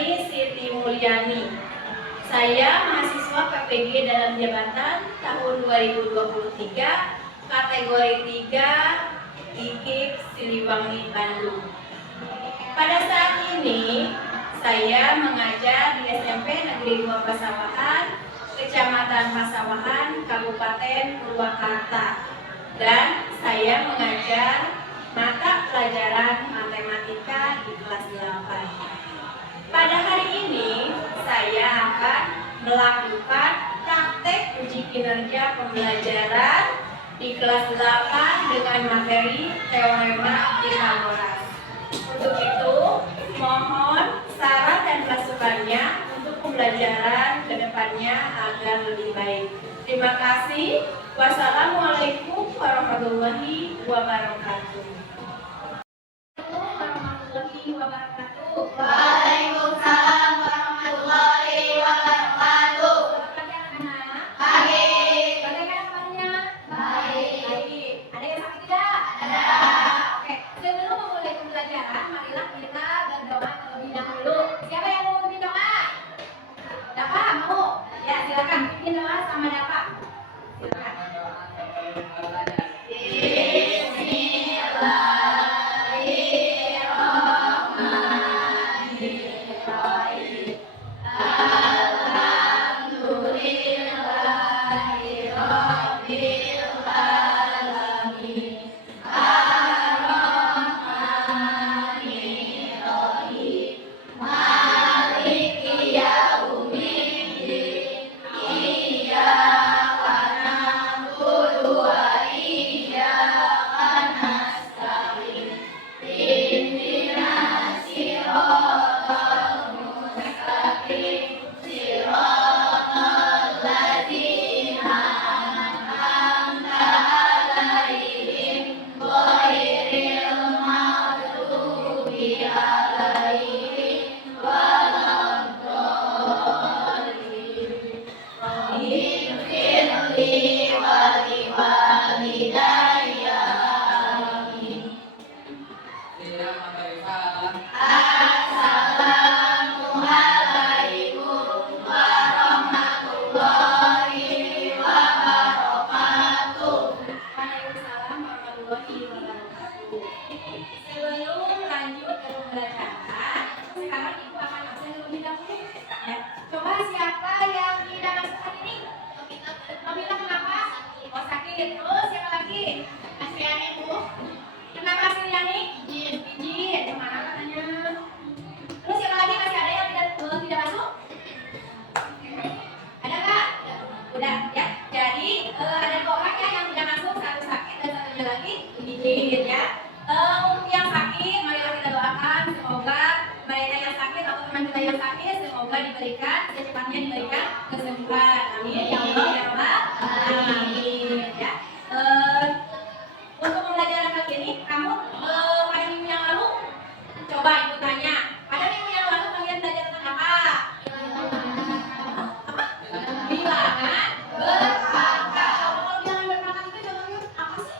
Nurani Siti Mulyani. Saya mahasiswa PPG dalam jabatan tahun 2023, kategori 3, IKIP Siliwangi, Bandung. Pada saat ini, saya mengajar di SMP Negeri 2 Pasawahan, Kecamatan Pasawahan, Kabupaten Purwakarta. Dan saya mengajar mata pelajaran matematika di kelas 8. Pada hari ini, saya akan melakukan praktek uji kinerja pembelajaran di kelas 8 dengan materi teorema Pythagoras. Untuk itu, mohon saran dan masukannya untuk pembelajaran ke depannya agar lebih baik. Terima kasih. Wassalamualaikum warahmatullahi wabarakatuh. Waalaikumsalam warahmatullahi wabarakatuh. Baik. Bagaimana kabarnya? Baik. Ada yang sakit tidak? Ada. Oke, sebelum memulai pembelajaran, marilah kita berdoa terlebih dahulu. Siapa yang mau bikin doa? Dapat mau? Ya, silakan bikin doa sama Dapat. Silakan. Sebelum lanjut ke pembelajaran, sekarang Ibu akan absen terlebih dahulu. Ya. Coba siapa yang tidak masuk hari ini? Nobila kenapa? Oh sakit. Terus siapa lagi? Kasihan Ibu. Kenapa Siliani? Izin. Kemana katanya? Terus siapa lagi? Masih ada yang tidak masuk? Ada nggak? Udah ya. Jadi ada dua orang ya yang tidak masuk, satu sakit dan satunya lagi izin ya. Untuk yang sakit, marilah kita doakan semoga mereka yang sakit atau teman kita yang sakit semoga diberikan secepatnya diberikan kesembuhan. Amin ya Allah ya Rabbal alamin. Ya. Untuk pembelajaran kali ini, kamu pada minggu yang lalu coba Ibu tanya, pada minggu yang lalu kalian belajar tentang apa? Bilangan berpangkat. Kalau bilangan berpangkat itu contohnya apa sih?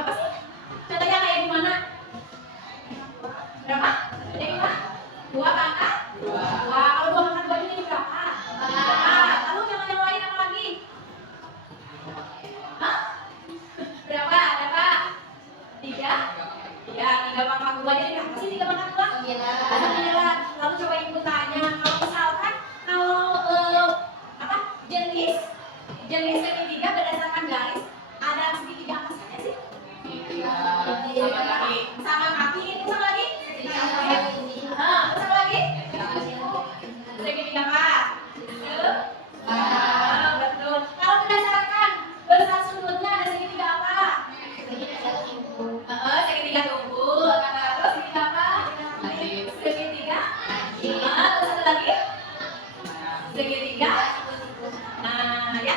Apa sih? Contohnya kayak gimana? Berapa? Jadi dua? Dua pangkat? Dua. Kalau dua pangkat dua ini berapa? Lalu contoh yang lain apa lagi? Hah? Berapa? Ada apa? Tiga? Tiga pangkat dua. Jadi berapa sih tiga pangkat dua? 9. Lalu coba Ibu tanya, kalau misalkan apa? Jenis segitiga berdasarkan garis ada segitiga apa saja sih? Sama kaki itu sama lagi? Sama lagi? Segitiga apa? Betul. Kalau berdasarkan besar sudutnya ada segitiga apa? Segitiga tunggu. Kata-kata segitiga apa? Segitiga? Terus satu lagi? Segitiga? Nah ya.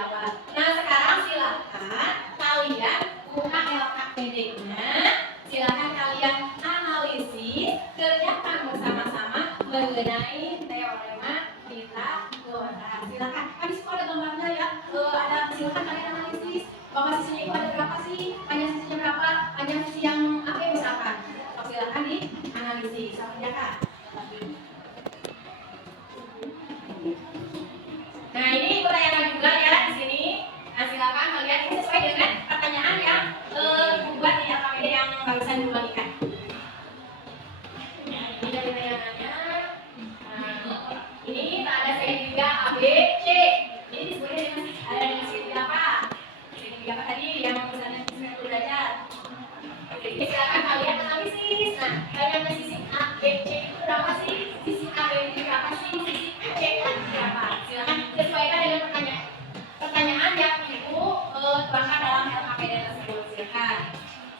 jawab. Nah, sekarang silakan kalian buka LKPD-nya. Silakan kalian analisis, kerjakan bersama-sama mengenai teorema Pitagoras. Silakan. Kan di situ ada gambarnya ya. Ada silakan kalian analisis. Bahwa sisinya itu ada berapa sih? Panjang sisinya berapa? Panjang sisi yang apa misalkan? Silakan dianalisis. Sama Kak. Nah, ini pertanyaan juga ya di sini. Nah, silakan kalian ini sesuai dengan pertanyaan yang buat di LKPD yang barusan dibagikan. Ini dari tayangannya. Nah, ini ada segitiga ABC. Ini disebutnya dengan ada dengan segitiga apa? Segitiga apa tadi yang misalnya 90 derajat. Jadi silakan kalian analisis. Nah, kalian ke sisi ABC itu berapa sih? Sisi ABC berapa sih? Sisi AC berapa? Silakan sesuaikan dengan pertanyaan yang ibu tuangkan dalam LKPD tersebut. Silakan.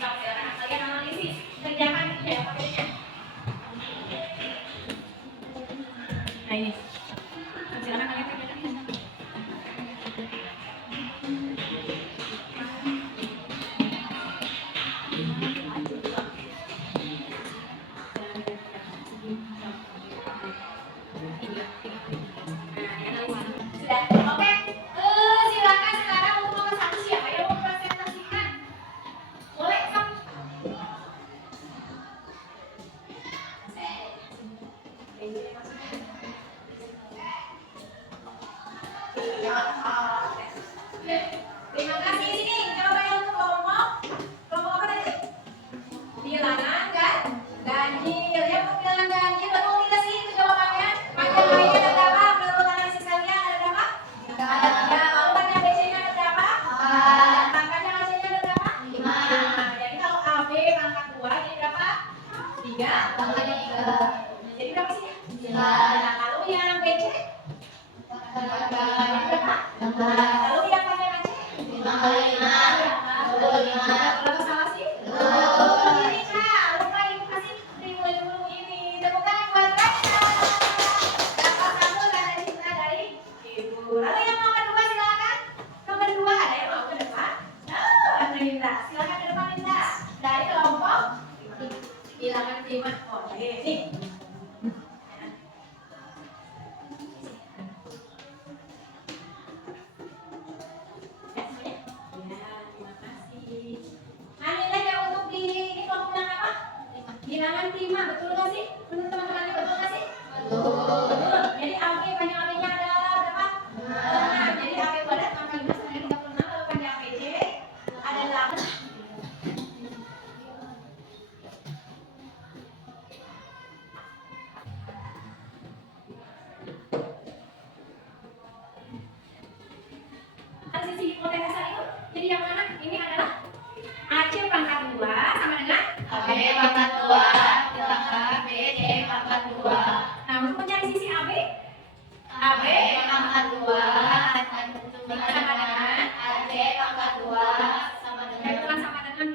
Silakan kalian analisis. Kerjakan di LKPD-nya. Nah ini. Silakan kalian kerjakan. Oke, silakan sekarang untuk nomor 1 siapa yang mau presentasikan? Boleh, Kak? Terima kasih. Sini, coba yang untuk kelompok apa tadi? Bilangan kan? Ganjil. Ya, bilangan ganjil. Betul tidak sih itu jawabannya? Panjang lainnya ada berapa? Menurut analisis kalian ada berapa? Ada 3. Lalu panjang BC-nya ada berapa? Dan panjang AC-nya ada berapa? 5. Nah, jadi kalau AB pangkat 2 jadi berapa? 3. Pangkatnya 3. Jadi berapa sih? 9. Nah, lalu yang BC? Jadi berapa? 16. Lalu yang panjang AC? 5 kali 5. 25. Kalau salah sih? Ini Kak, lupa ibu kasih dulu ini. Temukan buat mereka. Dapat satu dan cinta dari ibu. Lalu yang nomor 2 silakan. Nomor 2 ada yang mau ke depan? Oh, Linda. Silakan ke depan Linda. Dari kelompok bilangan 5. Oke, nih. Ya, terima kasih. Nah, nilai yang untuk di ini kelompok bilangan apa? Bilangan 5, betul nggak sih? Menurut teman-teman ini betul nggak sih? Betul. Jadi AB panjang AB-nya ada berapa? 6. Jadi AB padat angka 5 sampai 36, lalu panjang BC ada 8. Sisi hipotenusal itu jadi yang mana? Ini adalah AC pangkat 2 sama dengan AB pangkat 2 ditambah BC pangkat 2. Nah, untuk mencari sisi AB AB pangkat 2 sama dengan AC pangkat 2 sama dengan bukan sama dengan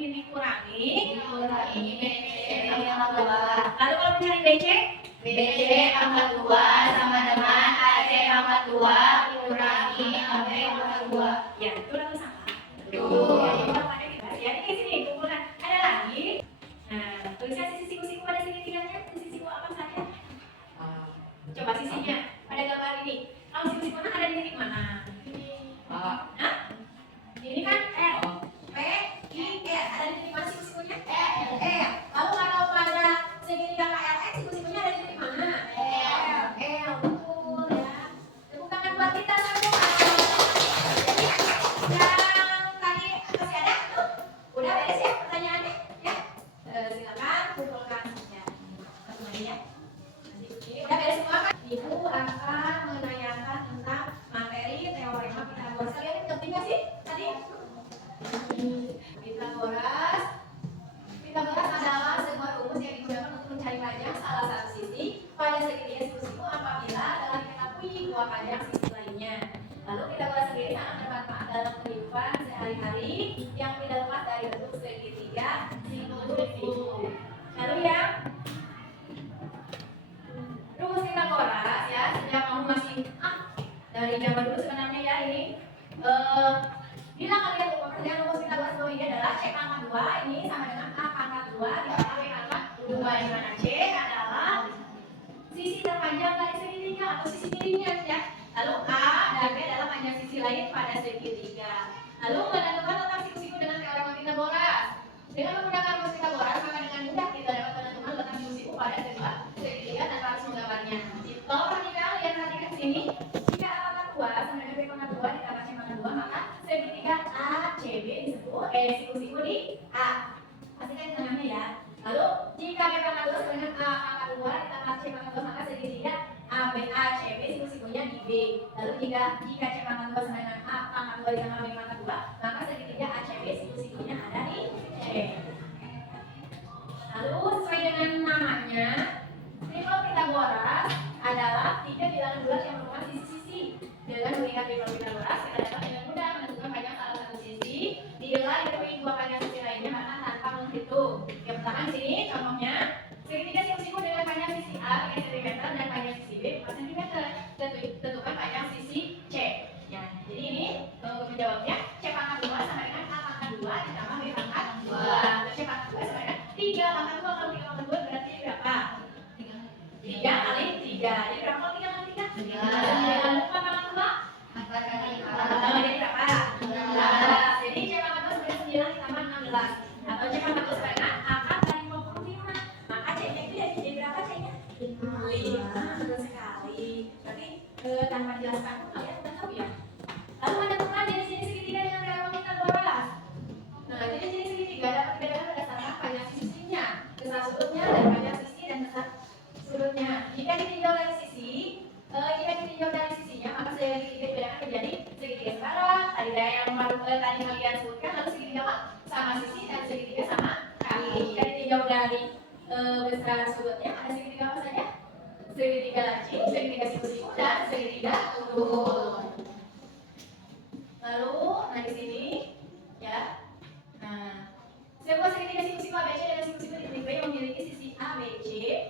ini kurangi. dikurangi BC pangkat 2. Lalu kalau mencari BC BC pangkat 2 sama dengan AC pangkat 2 dikurangi AB pangkat 2. ya betul atau salah? Betul. Jadi jawabannya dibahas ya. Ini sini kumpulkan. Ada lagi. Nah, tulisnya sisi siku-siku pada segitiganya. Sisi siku apa saja? Coba sisinya pada gambar ini. Kalau siku-sikunya ada di titik mana? Hah? Ini kan R, P, I, R. Ada di titik mana siku-sikunya? R. Lalu kalau pada segitiga KLX siku-sikunya ada di titik mana? L. Betul ya. Tepuk tangan buat kita semua. Yang tadi masih ada tuh? Udah beres ya pertanyaannya? Ya? Silakan kumpulkan ya. Semuanya. Udah beres semua kan? Ibu akan menanyakan tentang materi teorema Pitagoras. Kalian ngerti nggak sih tadi? Pitagoras adalah sebuah rumus yang digunakan untuk mencari panjang salah satu sisi pada segitiga siku-siku apabila telah diketahui dua panjang sisi lainnya. Lalu Pitagoras sendiri sangat bermanfaat dalam kehidupan sehari-hari yang tidak lepas dari bentuk segitiga siku-siku. Lalu ya, rumus Pitagoras ya sejak kamu masih dari zaman dulu sebenarnya ya ini Bila kalian pekerjaan rumus kita bahas dulu ini adalah C pangkat 2 ini sama dengan A pangkat 2 ditambah B pangkat 2 di mana C adalah sisi terpanjang dari segitiga atau sisi miringnya ya. Lalu A dan B adalah panjang sisi lain pada segitiga. Lalu menentukan letak siku-siku dengan teorema Pitagoras. Dengan menggunakan rumus Pitagoras maka dengan mudah kita dapat menentukan letak siku-siku pada segitiga tanpa harus menggambarnya. Kalau perhatikan sini, jika A pangkat 2 sama dengan B pangkat 2 ditambah C pangkat 2 maka segitiga ACB disebut siku-siku di A. Pastikan di tengahnya ya. Lalu jika B pangkat 2 sama dengan A pangkat 2 ditambah C pangkat 2 maka segitiga ABACB siku-sikunya di B. Lalu jika C pangkat 2 sama dengan A pangkat 2 ditambah B pangkat 2 maka segitiga ACB siku-sikunya ada di C. Lalu sesuai dengan namanya, triple Pitagoras adalah 3 bilangan bulat yang merupakan sisi-sisi. Dengan melihat triple Pitagoras kita dapat dengan mudah menentukan panjang salah satu sisi bila dipenuhi dua panjang sisi lainnya maka tanpa menghitung. Yang pertama di sini contohnya segitiga siku-siku dengan panjang sisi A 3 cm dan panjang sisi B 4 cm. Tentukan panjang sisi C. Ya, jadi ini untuk menjawabnya C pangkat 2 sama dengan A pangkat 2 ditambah B pangkat 2. C pangkat 2 sama dengan 3 pangkat 2 kalau 3 pangkat 2 berarti berapa? 3 kali 3. Jadi berapa kalau 3 kali 3? 3. Lalu 4 pangkat 2? 4 kali 4. Jadi berapa? 12. Jadi C pangkat 2 sama dengan 9 ditambah 16. Atau C pangkat 2 sama dengan akar dari 25. Maka C-nya itu jadi berapa C-nya? 5. Betul sekali. Berarti tanpa dijelaskan pun kalian sudah tahu ya. Lalu menentukan jenis-jenis segitiga dengan teorema Pitagoras. Nah, jenis-jenis segitiga dapat dibedakan berdasarkan panjang sisinya, besar sudutnya dan panjang sisi dan besar sudutnya. Jika ditinjau dari sisinya, maka segitiga dibedakan menjadi segitiga sekarang. Tadi yang tadi kalian sebutkan, lalu segitiga apa? Sama sisi dan segitiga sama kaki. Jika ditinjau dari besar sudutnya, ada segitiga apa saja? Segitiga lancip, segitiga siku-siku dan segitiga tutul. Lalu, di sini, ya. Nah, sebuah segitiga siku-siku ABC dan siku-siku di titik B yang memiliki sisi ABC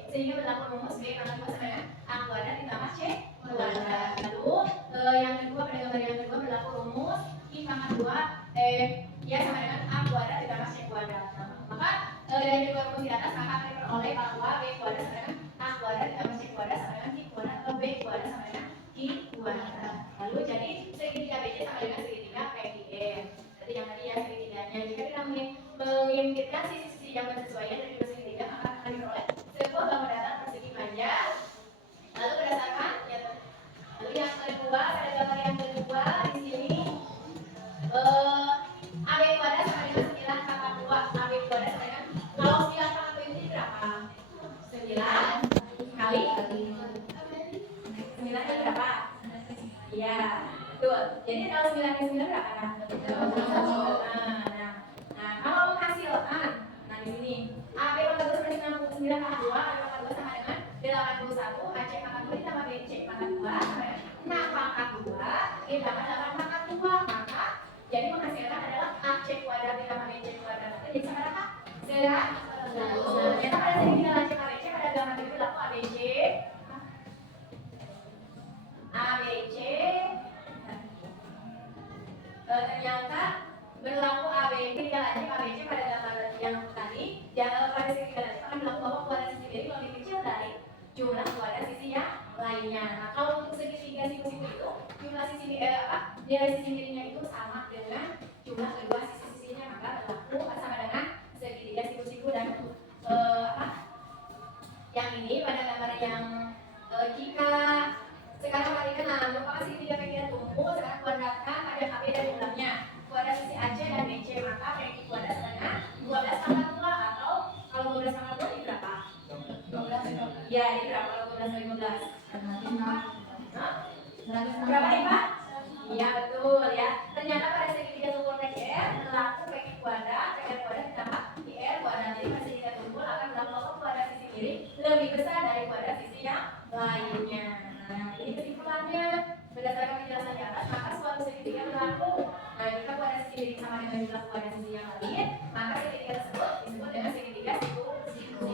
sehingga berlaku rumus B pangkat 2 sama dengan A kuadrat ditambah C kuadrat. Lalu yang kedua pada gambar yang kedua berlaku rumus I pangkat 2 ya sama dengan A kuadrat ditambah C kuadrat. Maka dari kedua rumus di atas maka akan diperoleh bahwa B kuadrat sama dengan A kuadrat ditambah C kuadrat sama dengan I kuadrat atau B kuadrat sama dengan I kuadrat. Lalu jadi segitiga BC sama dengan segitiga PIF. Jadi yang tadi ya segitiganya. Jika kita mengimpitkan sisi-sisi yang bersesuaian dari dua segitiga maka akan diperoleh sebuah gambar datar persegi panjang. Lalu berdasarkan ya, lalu yang kedua pada gambar yang kedua di sini AB kuadrat sama dengan 9 pangkat 2. AB kuadrat sama dengan kalau 9 pangkat 2 ini berapa? 9 kali 9 kali berapa? Iya, betul. Jadi kalau 9 kali 9 berapa? Nah, kalau menghasilkan, nah di sini AB pangkat 2 sama dengan 9 pangkat 2, AB pangkat 2 sama dengan 81, AC pangkat 2 ditambah BC pangkat 2 sama dengan 6 pangkat 2 ditambah 8 pangkat 2. Maka jadi menghasilkan adalah AC kuadrat ditambah BC kuadrat. Jadi sama berapa? 100. Ternyata pada segitiga lancip ABC pada gambar itu berlaku ABC ternyata berlaku ABC ya lancip ABC pada gambar yang tadi pada segitiga lancip akan berlaku bahwa kuadrat sisi miring lebih kecil dari jumlah kuadrat sisi yang lainnya. Nah, kalau untuk segitiga siku-siku itu jumlah sisi nilai sisi miringnya itu sama dengan jumlah kedua sisi-sisinya maka berlaku sama dengan segitiga siku-siku dan yang ini pada gambar yang jika sekarang perhatikan merupakan segitiga bagian tumpul sekarang kuadratkan pada KB dan jumlahnya kuadrat sisi AC dan BC maka PQ kuadrat dengan 12 pangkat 2 atau kalau 12 pangkat 2 ini berapa? 12 ya ini berapa kalau 12 kali 15? Berapa nih Pak? Iya betul ya. Ternyata pada segitiga tumpul PCR berlaku PQ kuadrat ditambah IR kuadrat. Jadi pada segitiga tumpul akan berlaku kuadrat sisi miring lebih besar dari kuadrat sisi yang lainnya. Nah, ini kesimpulannya berdasarkan penjelasan di atas maka suatu segitiga berlaku. Nah, jika kuadrat sisi miring sama dengan jumlah kuadrat sisi yang lain, maka segitiga tersebut disebut dengan segitiga siku-siku.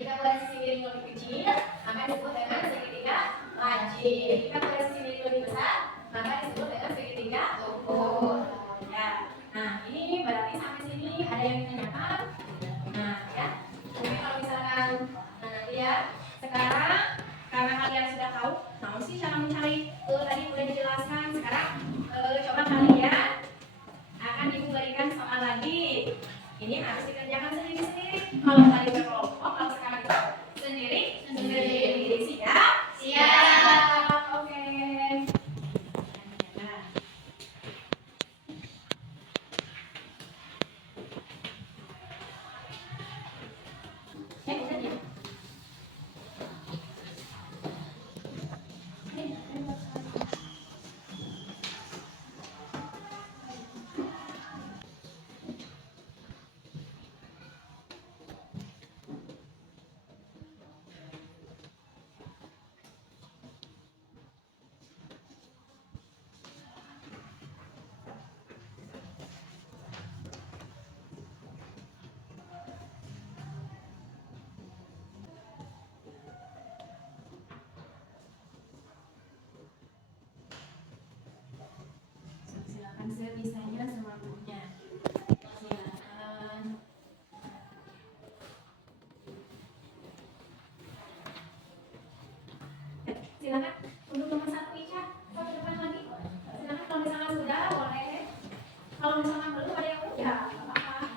Jika kuadrat sisi miring lebih kecil, maka disebut dengan segitiga lancip. Jika kuadrat sisi miring lebih besar, maka disebut dengan segitiga sebisanya semampunya. Silakan. Silakan untuk nomor 1 Ica, ke depan lagi. Silakan kalau misalkan sudah boleh. Kalau misalkan belum ada yang udah, nggak apa-apa.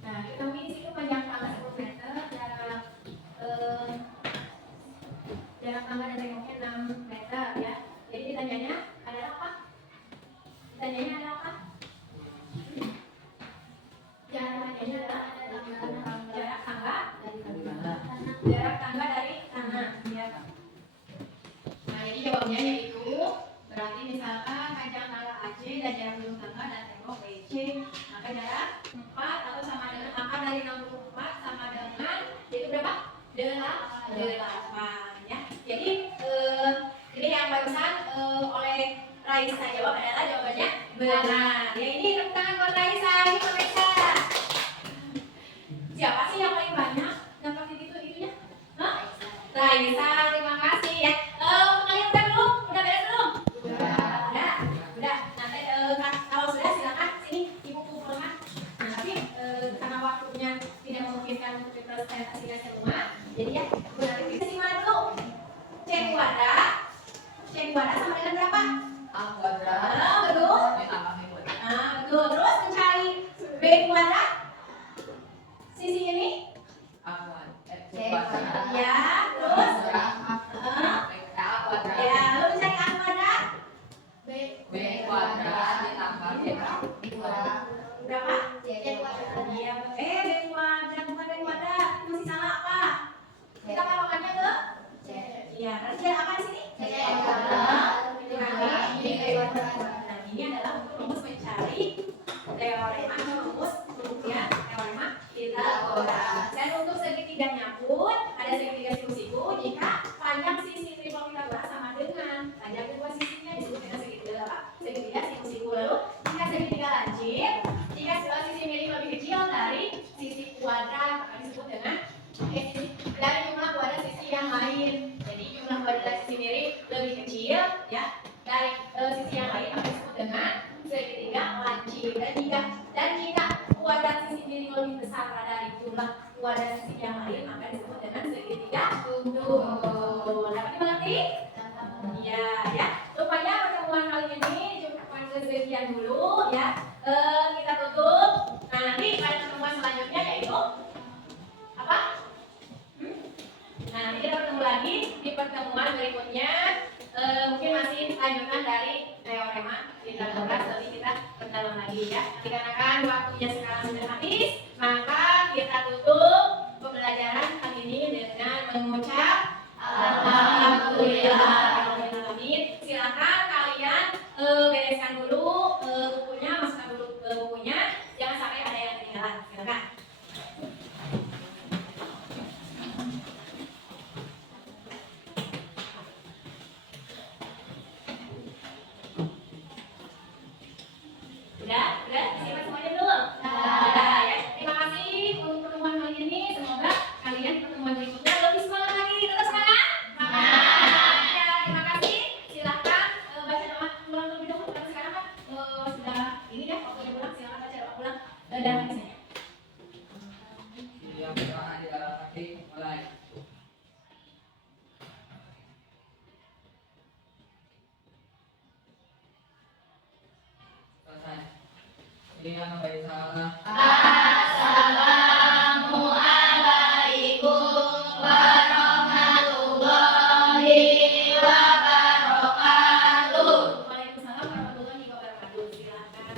Nah, kita mungkin di situ panjang tangga 10 meter, jarak tangga dan temboknya 6 meter ya. Jadi ditanyanya ada apa? Ditanyanya ada apa? Jarak tangga dari tanah ya. Nah, jadi jawabnya yaitu berarti misalkan panjang tangga AC dan jarak ujung tangga dan tembok BC, maka jarak 4 atau sama dengan akar dari 64 sama dengan itu berapa? 8 ya. Jadi ini yang barusan oleh Raisa jawab adalah jawabannya benar. Ya, ini tepuk tangan buat Raisa, ini Raisa. Siapa sih yang paling banyak dapat itunya? Hah? Raisa, terima kasih ya. Kalian udah belum? Udah beres belum? Udah. Nanti kalau sudah silakan sini ibu kumpulkan. Nah, tapi karena waktunya tidak memungkinkan untuk dipresentasikan semua, jadi ya ibu nanti bisa mana dulu? Cek wadah sama dengan berapa? Betul. Betul. Terus mencari B kuadrat sisi ini? Ya, terus? Ya, lalu mencari A kuadrat? B kuadrat ditambah Berapa? Iya, B kuadrat bukan B kuadrat. Masih salah apa? Kita patokannya ke? Iya, berarti ada apa di sini? Nah, ini adalah untuk rumus mencari teorema atau rumus pembuktian teorema Pythagoras. Dan untuk segitiganya pun ada segitiga siku-siku jika panjang sisi tripel Pythagoras sama dengan panjang kedua sisinya disebut dengan segitiga siku-siku. Lalu jika segitiga lancip, jika sisi miring lebih kecil dari sisi kuadrat maka disebut dengan dari jumlah kuadrat sisi yang lain. Jadi jumlah kuadrat sisi miring lebih kecil ya dari sisi yang lain maka disebut dengan segitiga lancip. Dan jika kuadrat sisi miring lebih besar dari jumlah kuadrat sisi yang lain maka disebut dengan segitiga tunggal. Dapat dimengerti? Ya. Supaya pertemuan kali ini cukupkan sekian dulu ya. Kita tutup. Nah, nanti pada pertemuan selanjutnya yaitu apa? Nah, nanti kita bertemu lagi di pertemuan berikutnya. Mungkin masih lanjutan dari teorema Pythagoras, nanti kita perdalam lagi ya. Dikarenakan waktunya sekarang sudah habis, maka kita tutup pembelajaran kali ini dengan mengucap alhamdulillah. Silakan kalian bereskan dulu bukunya, masukkan dulu ke bukunya, jangan sampai ada yang ketinggalan. Silakan. Udah, siapa semuanya belum? Udah ya. Terima kasih untuk pertemuan kali ini. Semoga kalian pertemuan berikutnya lebih semangat lagi. Tetap semangat? Ya, terima kasih. Silahkan baca doa ulang terlebih dahulu. Karena sekarang kan sudah ini ya waktunya pulang. Silahkan baca doa ulang dan misalnya. Yang berdoa di dalam hati mulai. Selesai. Ini yang baik salah. Assalamualaikum warahmatullahi wabarakatuh. Waalaikumsalam warahmatullahi wabarakatuh. Silahkan.